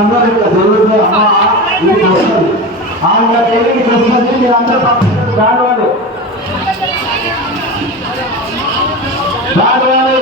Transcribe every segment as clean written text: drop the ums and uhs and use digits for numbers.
మీరందరూ ఇక్కడ జరుగుతుంది అమ్మ ఇంటికి వస్తుంది ఆవిడ ఇంటికి వస్తుంది మీరందరూ పక్కన రావాలి రావాలి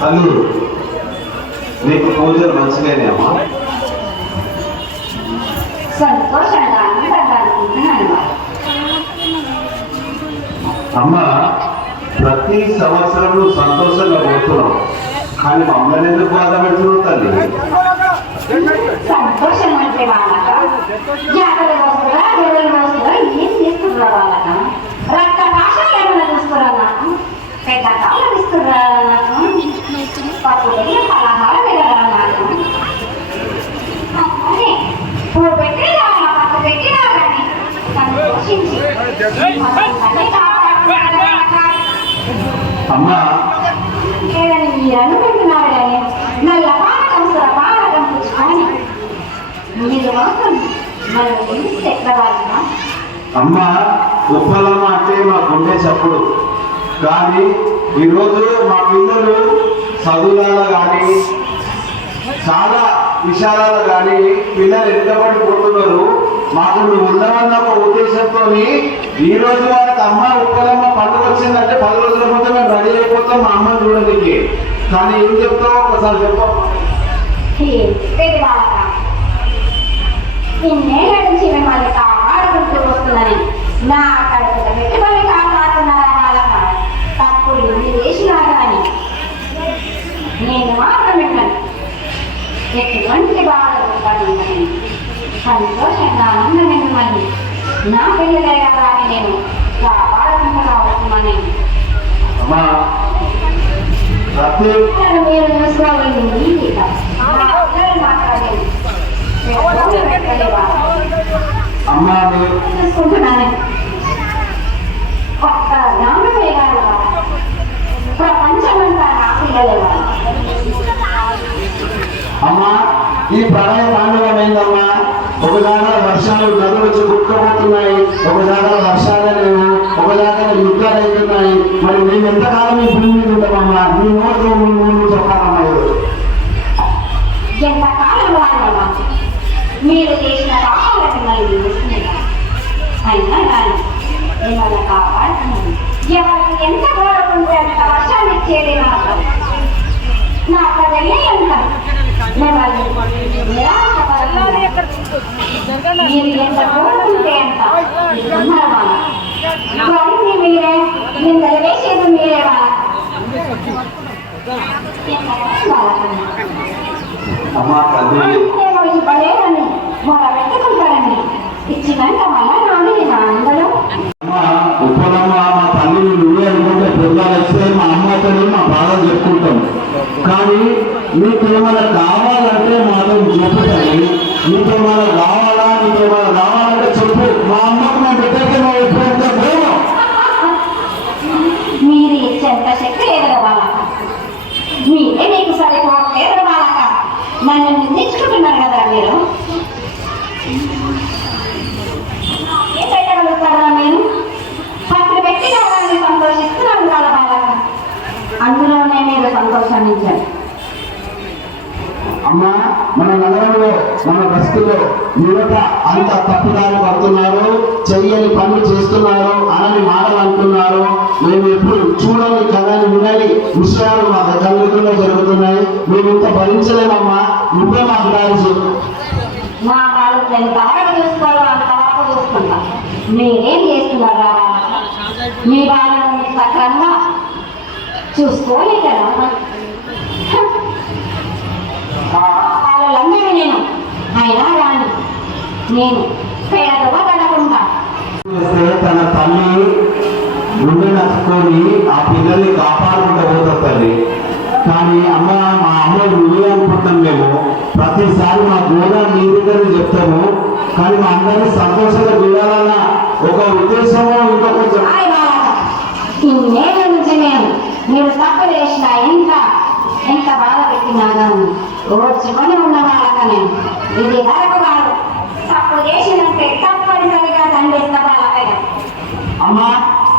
తల్లి నీకు పూజలు మంచిగానేమా? అమ్మ ప్రతి సంవత్సరం నువ్వు సంతోషంగా పోతున్నావు, కానీ మమ్మల్ని ఎందుకు బాధ పెడుతున్నావు తల్లి? సంతోషం అంటే వాళ్ళక జాతర వస్తుందా గొడవలు వస్తుందా ఏం తీసుకురా వాళ్ళక రక్త భాషలు ఏమైనా చూస్తురా నాకు పెద్ద కాలం ఇస్తురా నాకు పప్పు పెట్టి పలహారం పెడరా నాకు పువ్వు పెట్టి పప్పు పెట్టి రాగానే సంతోషించి అమ్మా ఏదని మీరు అనుకుంటున్నారు కానీ నల్ల పానకం సుర పానకం పుచ్చుకొని మీరు మాత్రం మనం ఎట్లా వాళ్ళ అమ్మ ఉప్పలమ్మ అంటే మా గుండె చప్పుడు. కానీ ఈరోజు మా పిల్లలు చదువులలో కానీ చాలా విషయాలలో కానీ పిల్లలు ఎంతబడి పోతున్నారు. మాకు నువ్వు ఉండవన్న ఒక ఉద్దేశంతో ఈ రోజు వరకు అమ్మ ఉప్పలమ్మ పండుగ వచ్చిందంటే 10 రోజుల ముందు మేము రెడీ అయిపోతాం మా అమ్మని చూడడానికి. కానీ ఏం చెప్తావు ఒకసారి చెప్పు. ఇన్నేళ్ళ నుంచి మిమ్మల్ని కాపాడుకుంటూ వస్తుందని నా కడుపుల పెట్టుబడి కాపాడుతున్నారా వాళ్ళక తప్పుడు ఇన్ని చేసినారు అని నేను మాత్రం మిమ్మల్ని ఎటువంటి బాధలు పడుతున్నాను. సంతోషంగా ఉన్న మిమ్మల్ని నా పిల్లలే కదా అని నేను కాపాడుకుంటూ రావచ్చుమని మీరు చూసుకోగలిగింది మాట్లాడేది చూసుకుంటున్నాను. ఒక్క నాన్నయ్య గారు ప్రపంచమంతా నా పిల్లలే. అమ్మా ఈ ప్రళయ తాండవమైందమ్మా. ఒక జాగా వర్షాలు నదులు వచ్చి కుట్టుకుపోతున్నాయి, ఒక జాగా వర్షాలు లేవు, ఒక జాగా యుద్ధాలు అవుతున్నాయి. మరి మేము ఎంతకాలం ఈ భూమి మీద ఉంటామమ్మా? మీ నోట్లో ముందు చెప్పాలమ్మా. ఎంతకాలం వాళ్ళమ్మా మీరు చేసిన పాపాలకు మళ్ళీ అయినా కానీ మిమ్మల్ని కాపాడుతున్నాను. ఎవరికి ఎంత కోరుకుంటే అంత వర్షాన్ని ఇచ్చేది మాత్రం నా కథలే ఎంత మిమ్మల్ని మీరు ఎంత కోరుకుంటే అంత వాళ్ళని మీరే నిందలు వేసేది మీరే వాళ్ళ పడేదని మొల పెట్టుకుంటారని ఇచ్చినాక మళ్ళా నాని అందరూ ఉప్పలమ్మ మా తల్లి నువ్వే అనుకుంటే పొద్దులు వస్తే మా అమ్మతో మా బాధ చెప్పుకుంటాం. కానీ నీకేమైనా కావాలంటే మాతో చెప్పుతాయి. నీకేమైనా కావాలా నీకేమైనా కావాలంటే చెప్పు. మా అమ్మకు మేము పెట్టే మేము ఎప్పుడైతే పోయాం. మీరు ఇచ్చేంత శక్తి లేదు వాళ్ళక, మీరే మీకు సరిపోవట్లేదు వాళ్ళక. నన్ను నిందించుకుంటున్నారు కదా మీరు. ఏం పెట్టగలుగుతారా? నేను పత్రి పెట్టి వాళ్ళని సంతోషిస్తున్నాను వాళ్ళ వాళ్ళక. అందులోనే మీరు సంతోషించారు. అమ్మా మన నగరంలో మన బస్తులో యువత అంత తప్పుదారి పడుతున్నారు, చెయ్యని పనులు చేస్తున్నారు, అనని మాటలు అంటున్నారు. మేము ఎప్పుడు చూడని కథని వినని విషయాలు మా దగ్గరలో జరుగుతున్నాయి. మేము ఇంత భరించలేమమ్మా. నువ్వే మాకు దారి చెప్పు. మా వాళ్ళు ఎంతవరకు చూసుకోవాలో అంతవరకు చూసుకుంటా. మీరేం చేస్తున్నారా? మీ వాళ్ళని సక్రంగా చూసుకోలే కదా. వాళ్ళందరూ నేను అయినా కానీ నేను పేదగా పడకుండా తన తల్లి గుండె నచ్చుకొని ఆ పిల్లల్ని కాపాడుకుంటూ పోతుంది. కానీ అమ్మ మా అమ్మ నువ్వే అనుకుంటాం. మేము ప్రతిసారి మా గోదా నీ దగ్గర చెప్తాము. కానీ మా అందరినీ సంతోషంగా చూడాలన్న ఒక ఉద్దేశము ఇంకా కొంచెం ఇన్నేళ్ళ నుంచి మీరు తప్పు చేసిన ఎంత బాధ పెట్టినాగా ఓర్చుకొని ఉన్న వాళ్ళక నేను ఇది వరకు కాదు. తప్పు చేసినంటే తప్పనిసరిగా దండిస్తా వాళ్ళకే. అమ్మా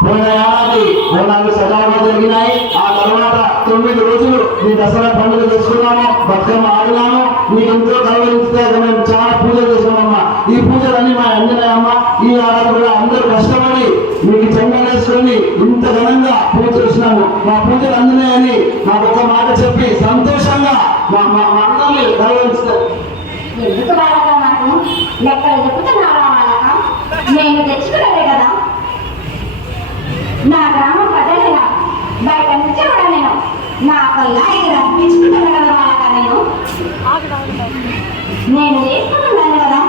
పోయిన ఏడాది బోనాలు సజావుగా జరిగినాయి. ఆ తర్వాత 9 రోజులు నీ దసరా పండుగ చేసుకున్నాము, బతుకమ్మ ఆడినాము. నీకు ఎంతో గౌరవిస్తే మేము చాలా పూజలు చేసామమ్మా. ఈ పూజలన్నీ మా అంజనాయమ్మ ఈ ఏడాది కూడా అందరూ కష్టపడి మీకు చెంగలేసుకొని ఇంత ఘనంగా పూజ చేసినాము. మా పూజలు అంజనాయని మాకు ఒక మాట చెప్పి సంతోషంగా మా అందరినీ గౌరవిస్తారు. ఎందుకు వాళ్ళక నాకు లెక్కలు చెప్తున్నారా? వాళ్ళక నేను తెచ్చుకున్నదే కదా. నా గ్రామం ప్రజలుగా బయట నుంచి కూడా నేను నా కల్లాయికి రప్పించుకుంటాను కదా వాళ్ళక. నేను చేసుకుంటున్నాను కదా.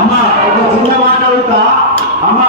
అమ్మా ఒక చిన్న మాట అడుగుతా. అమ్మా